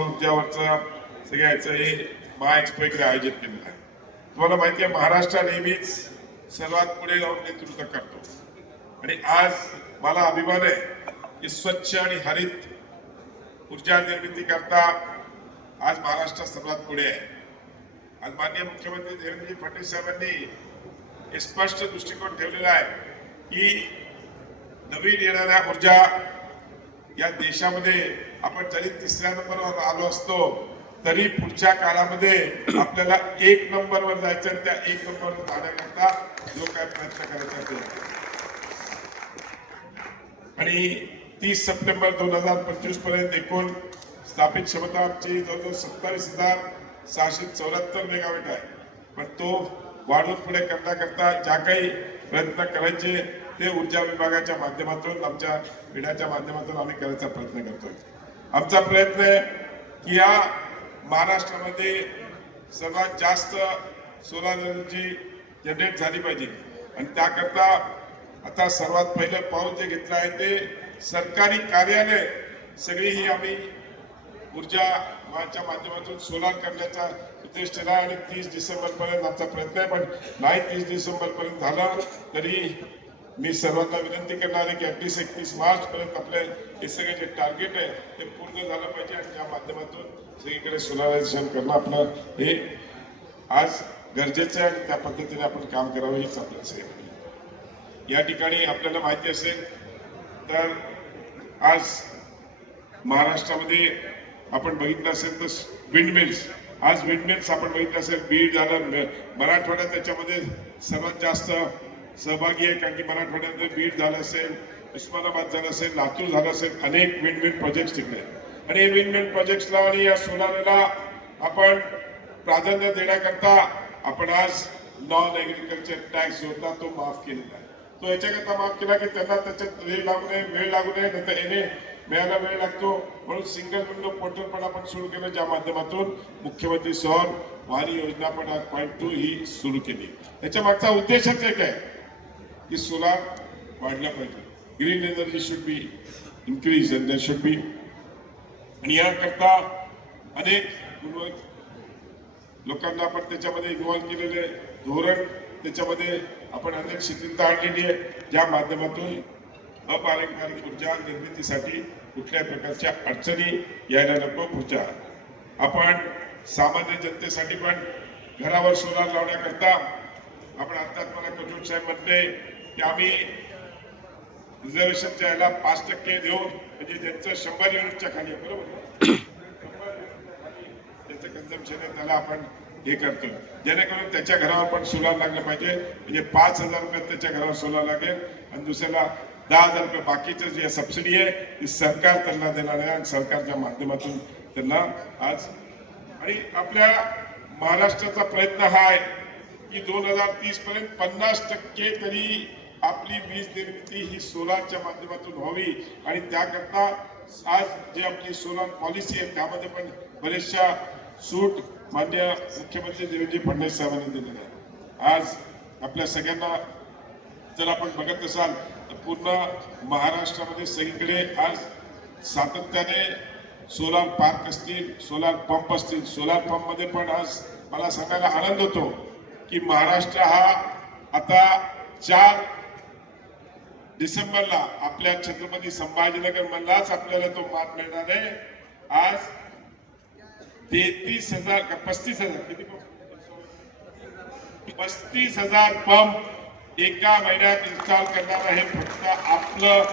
ऊर्जावरचं सगळ्याचं हे महा इकडे आयोजित केलेलं आहे. तुम्हाला माहिती आहे महाराष्ट्र नेहमीच सर्वात पुढे जाऊन नेतृत्व करतो. आणि आज मला अभिमान आहे की स्वच्छ आणि हरित ऊर्जा निर्मिती करता आज महाराष्ट्र सर्वात पुढे आहे. आज माननीय मुख्यमंत्री देवेंद्रजी फडणवीस साहेबांनी एक स्पष्ट दृष्टिकोन ठेवलेला आहे की नवीन येणाऱ्या ऊर्जा या देशामध्ये आपण जरी तिसऱ्या नंबरवर आलो असतो तरी पुढच्या काळामध्ये आपल्याला एक नंबरवर जायचं आणि त्या एक नंबरवर जाण्याकरता जो काय प्रयत्न करायचा ते. आणि तीस सप्टेंबर दोन हजार पंचवीसपर्यंत एकूण स्थापित क्षमता आमची जवळजवळ सत्तावीस हजार सहाशे चौऱ्याहत्तर मेगावेट आहे. पण तो वाढून पुढे करण्याकरता ज्या काही प्रयत्न करायचे ते ऊर्जा विभागाच्या माध्यमातून आमच्या पिढ्याच्या माध्यमातून आम्ही करायचा प्रयत्न करतोय. आमचा प्रयत्न आहे की या महाराष्ट्रामध्ये सर्वात जास्त सोलार एनर्जी जनरेट झाली पाहिजे. आणि त्याकरता आता सर्वात पहिलं पाऊल जे घेतलं आहे ते सरकारी कार्यालय सगळी ही आम्ही ऊर्जाच्या माध्यमातून सोलार करण्याचा उद्देश ठेवला आणि तीस डिसेंबरपर्यंत आमचा प्रयत्न आहे पण नाही तीस डिसेंबरपर्यंत झालं तरी मी सर्वांना विनंती करणार आहे की अठ्ठीस एकतीस मार्च पर्यंत आपले हे सगळे जे टार्गेट आहे ते पूर्ण झालं पाहिजे आणि त्या माध्यमातून सगळीकडे सोलारायझेशन करणं आपलं हे आज गरजेचं आहे आणि त्या पद्धतीने आपण काम करावं हेच आपल्या असेल या ठिकाणी आपल्याला माहिती असेल तर आज महाराष्ट्रामध्ये आपण बघितलं असेल तर विंडमिल्स आज विंडमिल्स आपण बघितलं असेल बीड झालं म- मराठवाडा त्याच्यामध्ये सर्वात जास्त सहभागी आहे कारण की मराठवाड्यामध्ये बीड झालं असेल उस्मानाबाद झालं असेल लातूर झालं असेल अनेक विन विन प्रोजेक्ट तिकडे आणि हे विन विन प्रोजेक्ट्सला आणि या सोलारला आपण प्राधान्य देण्याकरता आपण आज नॉन ऍग्रिकल्चर टॅक्स जो होता तो माफ केलेला आहे. तो याच्याकरता माफ केला की त्यांना त्याच्यात वेळ लागू नये वेळ लागू नये नंतर येणे मिळायला वेळ लागतो. म्हणून सिंगल विंडो पोर्टल पण आपण सुरू केलं ज्या माध्यमातून मुख्यमंत्री सौर वारी योजना पण आज पॉईंट टू ही सुरू केली. त्याच्या मागचा उद्देशच एक आहे. की सोलार वाढला पाहिजे. Green energy should be increase and there should be आणि याकरता अनेक लोकांना आपण त्याच्यामध्ये इन्व्हॉल्व्ह केलेले धोरण त्याच्यामध्ये आपण अनेक शिथिलता आणलेली आहे. ज्या माध्यमातून अपारंपरिक ऊर्जा निर्मितीसाठी कुठल्याही प्रकारच्या अडचणी यायला नको पुढच्या आपण सामान्य जनतेसाठी पण घरावर सोलार लावण्याकरता आपण आत्ताच मला कठोर साहेब म्हटले की आम्ही रिझर्वेशनच्या याला पाच टक्के देऊन म्हणजे ज्यांचं शंभर युनिटच्या खाली आहे बरोबर? त्याचं कन्झम्पशन आहे त्याला आपण हे करतो जेणेकरून त्याच्या घरावर पण सोलार लागलं पाहिजे. म्हणजे पाच हजार रुपये त्याच्या घरावर सोलार लागेल. आणि दुसऱ्याला दहा हजार रुपये बाकीचं जे सबसिडी आहे ती सरकार त्यांना देणार आहे. आणि सरकारच्या माध्यमातून त्यांना आज आणि आपल्या महाराष्ट्राचा प्रयत्न हा आहे की दोन हजार तीसपर्यंत पन्नास टक्के तरी आपली वीज निर्मिती ही सोलारच्या माध्यमातून व्हावी. आणि त्याकरता आज जे आपली सोलार पॉलिसी आहे त्यामध्ये पण बरेचशा सूट मान्य मुख्यमंत्री देवेंद्र फडणवीस साहेबांनी दिलेल्या आहे आज आपल्या सगळ्यांना जर आपण बघत असाल तर पूर्ण महाराष्ट्रामध्ये सगळीकडे आज सातत्याने सोलार पार्क असतील सोलार पंप असतील. सोलार पंपमध्ये पण आज मला सांगायला आनंद होतो की महाराष्ट्र हा आता चार डिसेंबरला आपल्या छत्रपती संभाजीनगर मधलाच आपल्याला तो मान मिळणार आहे. आज तेहतीस हजार का पस्तीस हजार किती पस्तीस हजार पंप एका महिन्यात इन्स्टॉल करणार हे फक्त आपलं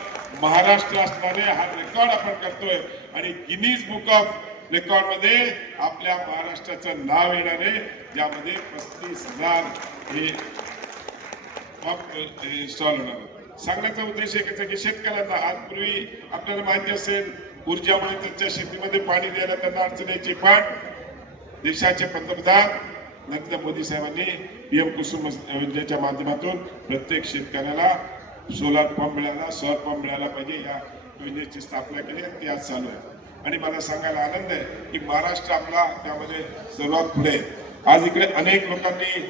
महाराष्ट्र असणारे हा रेकॉर्ड आपण करतोय. आणि गिनीज बुक ऑफ रेकॉर्डमध्ये आपल्या महाराष्ट्राचं नाव येणार आहे. ज्यामध्ये पस्तीस हजार हे पंप इन्स्टॉल होणार सांगण्याचा उद्देश एकच आहे की शेतकऱ्यांना आज पूर्वी आपल्याला माहिती असेल ऊर्जामुळे त्यांच्या शेतीमध्ये पाणी द्यायला त्यांना अडचण यायची पण देशाचे पंतप्रधान नरेंद्र मोदी साहेबांनी पीएम कुसुम योजनेच्या माध्यमातून प्रत्येक शेतकऱ्याला सोलार पंप मिळाला सौर पंप मिळाला पाहिजे या योजनेची स्थापना केली आणि ती आज चालू आहे. आणि मला सांगायला आनंद आहे की महाराष्ट्र आपला त्यामध्ये सर्वात पुढे आज इकडे अनेक लोकांनी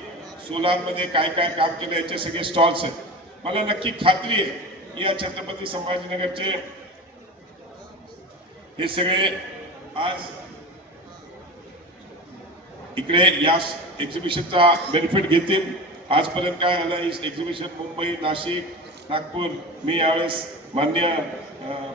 सोलारमध्ये काय काय काम केलं याचे सगळे स्टॉल्स आहेत. मला नक्की खात्री आहे या छत्रपती संभाजीनगरचे हे सगळे आज इकडे या एक्झिबिशनचा बेनिफिट घेतील. आजपर्यंत काय झालं एक्झिबिशन मुंबई नाशिक नागपूर. मी यावेळेस मान्य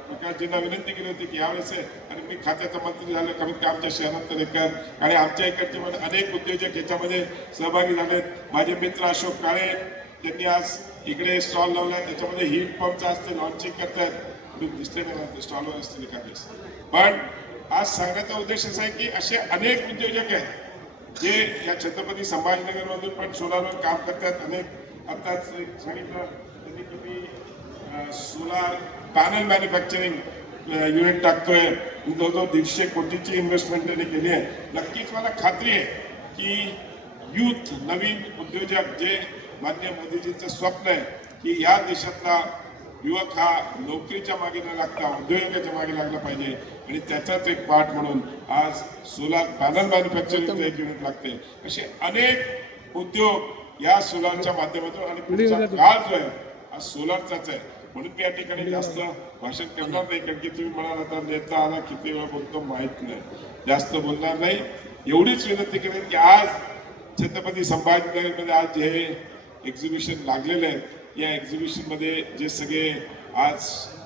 प्रकाशजींना विनंती केली होती की यावेळेस आहे. आणि मी खात्याचा मंत्री झालं. कमीत कमी आमच्या शहरात तर आणि आमच्या इकडचे पण अनेक उद्योजक याच्यामध्ये सहभागी झालेत. माझे मित्र अशोक काळे त्यांनी आज इकडे स्टॉल लावला त्याच्यामध्ये हीट पंप असते लॉन्चिंग करतायत तुम्ही दिसले नाही मला स्टॉलवर असतील एखाद्यास पण आज सांगण्याचा उद्देश असा आहे की असे अनेक उद्योजक आहेत जे या छत्रपती संभाजीनगरमधून पण सोलारवर काम करतात. अनेक आताच सांगितलं त्यांनी की मी सोलार पॅनल मॅन्युफॅक्चरिंग युनिट टाकतोय. जवळजवळ दीडशे कोटीची इन्व्हेस्टमेंट त्यांनी केली आहे. नक्कीच मला खात्री आहे की यूथ नवीन उद्योजक जे मान्य मोदीजींचं स्वप्न आहे की या देशातला युवक हा नोकरीच्या मागे न लागता उद्योजकाच्या मागे लागला पाहिजे. आणि त्याचाच एक पार्ट म्हणून आज सोलार पॅनल मॅन्युफॅक्चरिंगचं एक युनिट लागते असे अनेक उद्योग या सोलारच्या माध्यमातून आणि पुढचा काळ जो आहे हा सोलारचाच आहे. म्हणून मी या ठिकाणी जास्त भाषण करणार नाही कारण की तुम्ही म्हणाल आता नेता आला किती वेळ बोलतो माहीत नाही. जास्त बोलणार नाही. एवढीच विनंती करेन की आज छत्रपती संभाजीनगरमध्ये आज जे एक्झिबिशन लागलेलं आहे. या एक्झिबिशनमध्ये जे सगळे आज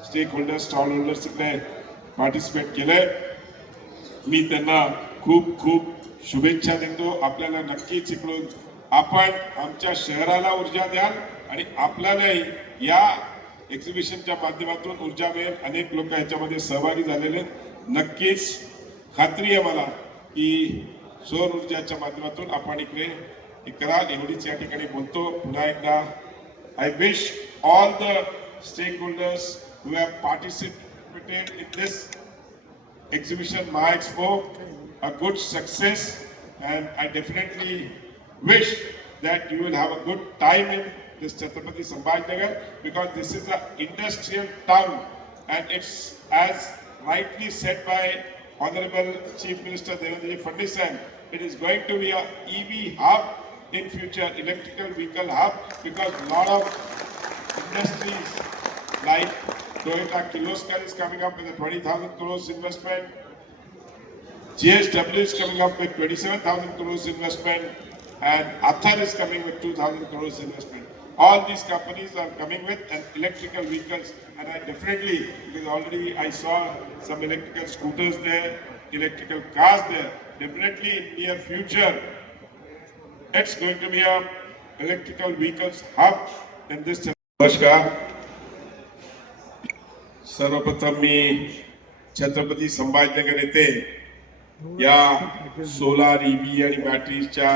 स्टेक होल्डर स्टॉल होल्डर सगळे पार्टिसिपेट केलंय. मी त्यांना खूप खूप शुभेच्छा देतो. आपल्याला नक्कीच इकडून आपण आमच्या शहराला ऊर्जा द्याल आणि आपल्यालाही या एक्झिबिशनच्या माध्यमातून ऊर्जा मिळेल. अनेक लोक याच्यामध्ये सहभागी झालेले आहेत. नक्कीच खात्री आहे मला की सौर ऊर्जाच्या माध्यमातून आपण इकडे हे कराल एवढीच या ठिकाणी बोलतो पुन्हा एकदा I wish all the stakeholders who have participated in this exhibition My Expo a good success and I definitely wish that you will have a good time in this Chhatrapati Sambhajnagar because this is an industrial town and it's as rightly said by Honorable Chief Minister Devendra Fadnis it is going to be a EV hub in future, electrical vehicle hub because a lot of industries like Toyota Kirloskar is coming up with a 20,000 crores investment. GSW is coming up with 27,000 crores investment and Athar is coming with 2,000 crores investment. All these companies are coming with an electrical vehicles and I definitely, because already I saw some electrical scooters there, electrical cars there, definitely in near future, That's going to be a electrical vehicles hub in this. नमस्कार सर्वप्रथम मी छत्रपती संभाजीनगर येथे या solar EV आणि बॅटरीच्या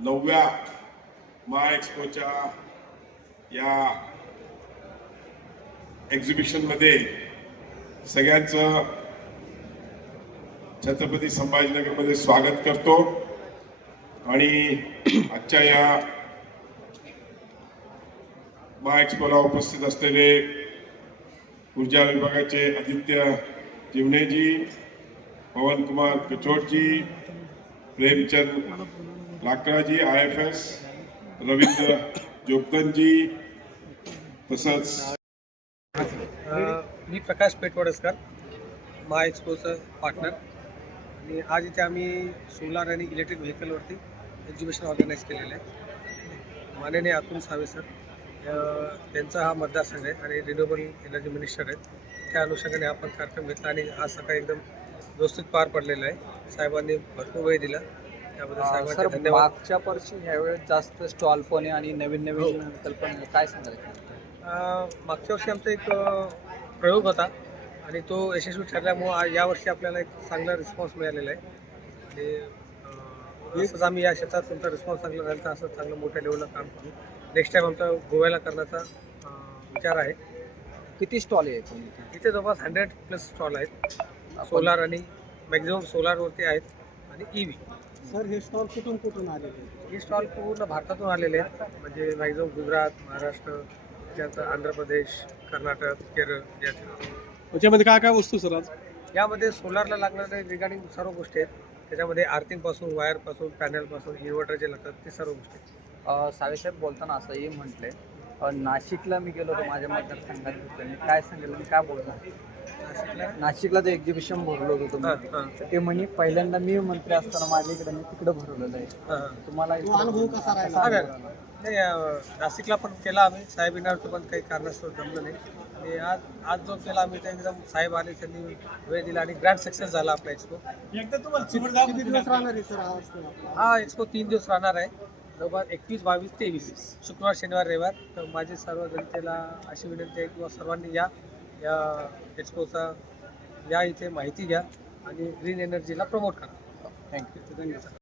नवव्या महा एक्सपोच्या या एक्झिबिशनमध्ये सगळ्यांचं छत्रपती संभाजीनगरमध्ये स्वागत करतो. आणि आजच्या या महाएक्सपोला उपस्थित असलेले ऊर्जा विभागाचे आदित्य जिवणेजी पवनकुमार कुमार प्रेमचंद लाकडाजी आय एफ एस रवींद्र जोगदनजी तसंच मी प्रकाश पेटवडसकर महाएक्सपोचं पार्टनर आणि आज इथे आम्ही सोलार आणि इलेक्ट्रिक व्हेकलवरती एक्झिबिशन ऑर्गनाईज केलेलं आहे. माननीय अतुल सावे सर त्यांचा हा मतदारसंघ आहे आणि रिन्युएबल एनर्जी मिनिस्टर आहेत. त्या अनुषंगाने आपण कार्यक्रम घेतला आणि आज सकाळी एकदम व्यवस्थित पार पडलेला आहे. साहेबांनी भरपूर वेळ दिला. त्याबद्दल सर साहेबांचे धन्यवाद. मागच्या वर्षी ह्यावेळेस जास्त स्टॉल पण आहे आणि नवीन नवीन कल्पना आहे. काय सांगाल? अ, मागच्या वर्षी आमचा एक प्रयोग होता आणि तो यशस्वी ठरल्यामुळं यावर्षी आपल्याला एक चांगला रिस्पॉन्स मिळालेला आहे. आणि अ, असंच आम्ही या क्षेत्रात तुमचा रिस्पॉन्स चांगला राहील तर असं चांगलं मोठ्या लेवलला काम करू. नेक्स्ट टाइम आमचा गोव्याला करण्याचा अ, विचार आहे. किती स्टॉल आहे एकूण इथे? इथे जवळपास हंड्रेड प्लस स्टॉल आहेत. सोलार आणि मॅक्झिमम सोलारवरती आहेत आणि ई व्ही सर हे स्टॉल कुठून कुठून आलेले हे स्टॉल पूर्ण भारतातून आलेले आहेत. म्हणजे मॅक्झिमम गुजरात महाराष्ट्र त्यानंतर आंध्र प्रदेश कर्नाटक केरळ या ठिकाणी. त्याच्यामध्ये काय काय वस्तू सर आज? यामध्ये सोलारला लागणारे रिगार्डिंग सर्व गोष्टी आहेत. त्याच्यामध्ये आर्थिंगपासून वायरपासून पॅनलपासून इन्व्हर्टर जे लागतात ते सर्व गोष्टी. सावेसाहेब बोलताना असंही म्हटले नाशिकला मी गेलो होतो माझ्या मतदारसंघात त्यांनी काय सांगितलं आणि काय बोलणार नाशिकला? नाशिकला ते एक्झिबिशन भरलं होतं तुम्ही. ते म्हणे पहिल्यांदा मी मंत्री असताना माझ्या इकडे मी तिकडे भरवलेलं आहे. तुम्हाला तो अनुभव कसा राहिला? नाही नाशिकला पण केला आम्ही. साहेब येणार पण काही कारणास्तव जमलं नाही. आणि आज आज जो केला आम्ही ते एकदम साहेब आले त्यांनी वेळ दिला आणि ग्रँड सक्सेस झाला आपला एक्सपो किती दिवस राहणार आहे सर हा असतो? हा एक्सपो तीन दिवस राहणार आहे. जवळपास एकवीस बावीस तेवीस. शुक्रवार शनिवार रविवार. तर माझी सर्व जनतेला अशी विनंती आहे किंवा सर्वांनी या या एक्सपोचा या इथे माहिती घ्या आणि ग्रीन एनर्जीला प्रमोट करा. थँक्यू धन्यवाद.